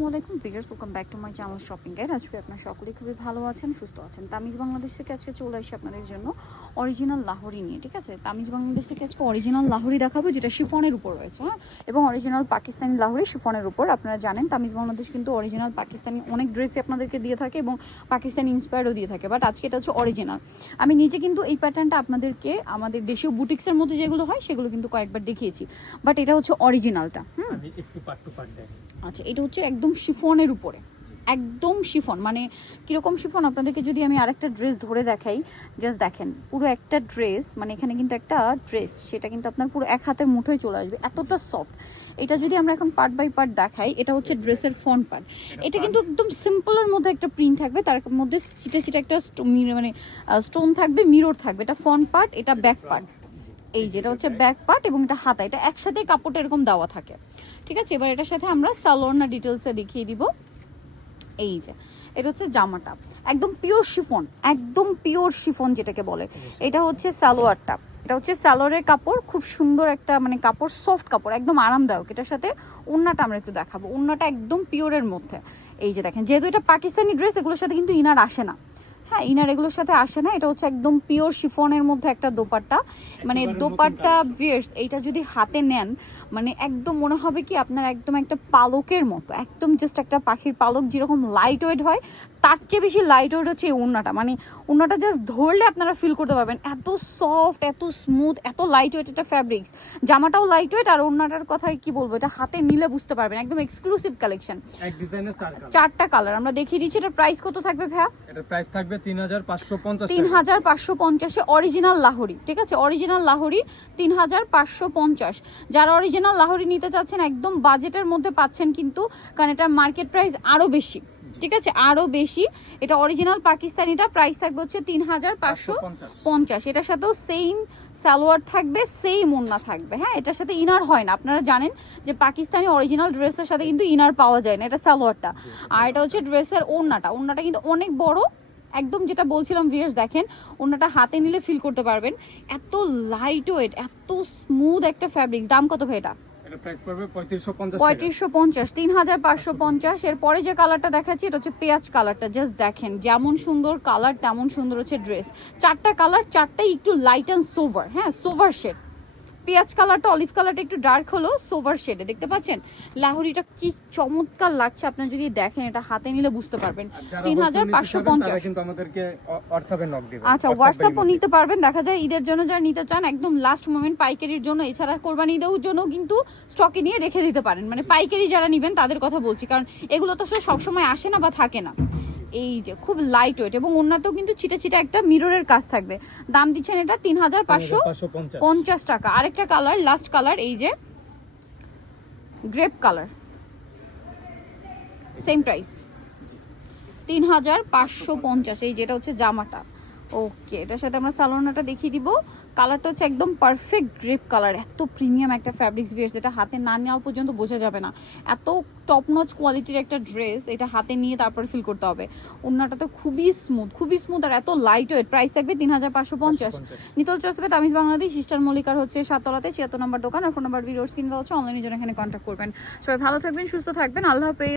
আসসালামু আলাইকুম viewers, welcome back to my channel shopping guide. আজকে আপনারা সকলেই খুবই ভালো আছেন, সুস্থ আছেন। তামিজ বাংলাদেশ থেকে আজকে চলে আসি আপনাদের জন্য অরিজিনাল লাহোরি নিয়ে। ঠিক আছে, তামিজ বাংলাদেশ থেকে আজকে অরিজিনাল লাহোরি দেখাবো, যেটা শিফনের উপর রয়েছে। হ্যাঁ, এবং অরিজিনাল পাকিস্তানি লাহোরি শিফনের উপর। আপনারা জানেন তামিজ বাংলাদেশ কিন্তু অরিজিনাল পাকিস্তানি অনেক ড্রেসই আপনাদেরকে দিয়ে থাকে এবং পাকিস্তানি ইন্সপায়ার্ডও দিয়ে থাকে, বাট আজকে এটা হচ্ছে অরিজিনাল। আমি নিজে কিন্তু এই প্যাটার্নটা আপনাদেরকে আমাদের দেশীয় বুটিক্সের মধ্যে যেগুলো হয় সেগুলো কিন্তু কয়েকবার দেখিয়েছি, বাট এটা হচ্ছে অরিজিনালটা। আচ্ছা, এটা হচ্ছে একদম শিফনের উপরে, একদম শিফন। মানে কিরকম শিফন আপনাদেরকে যদি আমি আরেকটা ড্রেস ধরে দেখাই, জাস্ট দেখেন পুরো একটা ড্রেস, মানে এখানে কিন্তু একটা ড্রেস, সেটা কিন্তু আপনার পুরো এক হাতের মুঠোয় চলে আসবে, এতটা সফট। এটা যদি আমরা এখন পার্ট বাই পার্ট দেখাই, এটা হচ্ছে ড্রেসের ফ্রন্ট পার্ট। এটা কিন্তু একদম সিম্পলের মধ্যে একটা প্রিন্ট থাকবে, তার মধ্যে চিটে চিটে একটা মানে স্টোন থাকবে, মিরর থাকবে। এটা ফ্রন্ট পার্ট, এটা ব্যাক পার্ট। এই যেটা হচ্ছে ব্যাক পার্ট এবং এটা হাতা, এটা একসাথে কাপড়টা এরকম দেওয়া থাকে। ঠিক আছে, এবার এটার সাথে আমরা সালোয়ার ডিটেলসে দেখিয়ে দিব। এই যে এটা হচ্ছে জামাটা, একদম পিওর শিফন, একদম পিওর শিফন যেটাকে বলে। এটা হচ্ছে সালোয়ারটা, এটা হচ্ছে সালোয়ারের কাপড়, খুব সুন্দর একটা মানে কাপড়, সফট কাপড়, একদম আরামদায়ক। এটার সাথে ওড়নাটা আমরা একটু দেখাবো, ওড়নাটা একদম পিওরের মধ্যে। এই যে দেখেন, যেহেতু এটা পাকিস্তানি ড্রেস, এগুলোর সাথে কিন্তু ইনার আসে না। হ্যাঁ, ইনার এগুলোর সাথে আসে না। এটা হচ্ছে একদম পিওর শিফনের মধ্যে একটা দোপাট্টা, মানে দোপাট্টা ভিয়ার্স। এইটা যদি হাতে নেন, মানে একদম মনে হবে কি আপনার একদম একটা পালকের মতো, একদম জাস্ট একটা পাখির পালক যেরকম লাইট ওয়েট হয়, তার চেয়ে বেশি লাইট ওয়েট হচ্ছে এই ওড়নাটা। মানে ওড়নাটা জাস্ট ধরলে আপনারা ফিল করতে পারবেন এত সফট, এত স্মুথ, এত লাইট ওয়েট এটা ফ্যাব্রিক্স। জামাটাও লাইট ওয়েট, আর ওড়নাটার কথাই কি বলবো, এটা হাতে নিলে বুঝতে পারবেন, একদম এক্সক্লুসিভ কালেকশন। এক ডিজাইনের চারটা কালার আমরা দেখিয়ে দিচ্ছি। এটার প্রাইস কত থাকবে ভাইয়া? এটার প্রাইস থাকবে 3550 3550 অরিজিনাল লাহোরি। ঠিক আছে, অরিজিনাল লাহোরি 3550। যারা অরিজিনাল লাহোরি নিতে চাচ্ছেন একদম বাজেটের মধ্যে পাচ্ছেন কিন্তু, কারণ এটার মার্কেট প্রাইস আরো বেশি। ঠিক আছে, আরো বেশি। এটা অরিজিনাল পাকিস্তানিটা প্রাইস থাকবে হচ্ছে 3550। এটার সাথেও সেম সালোয়ার থাকবে, সেম ওড়না থাকবে। হ্যাঁ, এটার সাথে ইনার হয় না। আপনারা জানেন যে পাকিস্তানি অরিজিনাল ড্রেসের সাথে কিন্তু ইনার পাওয়া যায় না, এটা সালোয়ারটা। আর এটা হচ্ছে ড্রেসের ওড়নাটা, ওড়নাটা কিন্তু অনেক বড়, একদম যেটা বলছিলাম ভিউয়ার্স, দেখেন ওড়নাটা হাতে নিলে ফিল করতে পারবেন এত লাইট ওয়েট, এত স্মুথ একটা ফ্যাব্রিক্স। দাম কত ভাই এটা? এটা প্রাইস পড়বে 3550 3550। এরপরে যে কালারটা দেখাচ্ছি, এটা হচ্ছে পেঁয়াজ কালারটা। জাস্ট দেখেন যেমন সুন্দর কালার, তেমন সুন্দর হচ্ছে ড্রেস। চারটা কালার, চারটাই একটু লাইট অ্যান্ড সোভার। হ্যাঁ, সোভার শেড। পেঁয়াজ কালারটা, অলিভ কালারটা একটু ডার্ক হলো, সোভার শেডে। দেখতে পাচ্ছেন লাহোরিটা কি চমৎকার লাগছে, আপনারা যদি দেখেন এটা হাতে নিলে বুঝতে পারবেন। 3550 কিন্তু আমাদেরকে হোয়াটসঅ্যাপে নক দিবেন। আচ্ছা, হোয়াটসঅ্যাপও নিতে পারবেন। দেখা যায় ঈদের জন্য যারা নিতে চান, একদম লাস্ট মোমেন্ট পাইকারির জন্য, এছাড়া কোরবানি ঈদের জন্য কিন্তু স্টকে নিয়ে রেখে দিতে পারেন। মানে পাইকারি যারা নেবেন তাদের কথা বলছি, কারণ এগুলো তো সবসময় আসে না বা থাকে না। এই যে খুব লাইট ওয়েট এবং ওড়নাতেও কিন্তু ছিটে ছিটে একটা মিররের কাজ থাকবে। দাম দিচ্ছেন এটা 3550 টাকা। আরেকটা কালার, লাস্ট কালার, এই যে গ্রেপ কালার, সেম প্রাইস 3550। এই যেটা হচ্ছে জামাটা। ওকে, এটার সাথে আমরা সালোয়ারটা দেখিয়ে দিব। কালারটা হচ্ছে একদম পারফেক্ট গ্রেপ কালার, এত প্রিমিয়াম একটা ফ্যাব্রিক্স ভিয়ার্স। এটা হাতে না নেওয়া পর্যন্ত বোঝা যাবে না, এত টপ নচ কোয়ালিটির একটা ড্রেস। এটা হাতে নিয়ে তারপর ফিল করতে হবে। ওড়নাটা তো খুবই স্মুথ, খুবই স্মুথ, আর এত লাইট ওয়েট। প্রাইস থাকবে 3550। নিতল চস্তে তামিজ বাংলাদেশ, সিস্টার মল্লিকার হচ্ছে 7 তলাতে 76 নম্বর দোকান। আর ফোন নাম্বার ভিডিওস কিনতে হচ্ছে অনলাইনে জন্য এখানে কন্ট্যাক্ট করবেন। সবাই ভালো থাকবেন, সুস্থ থাকবেন, আল্লাহ হাফেজ।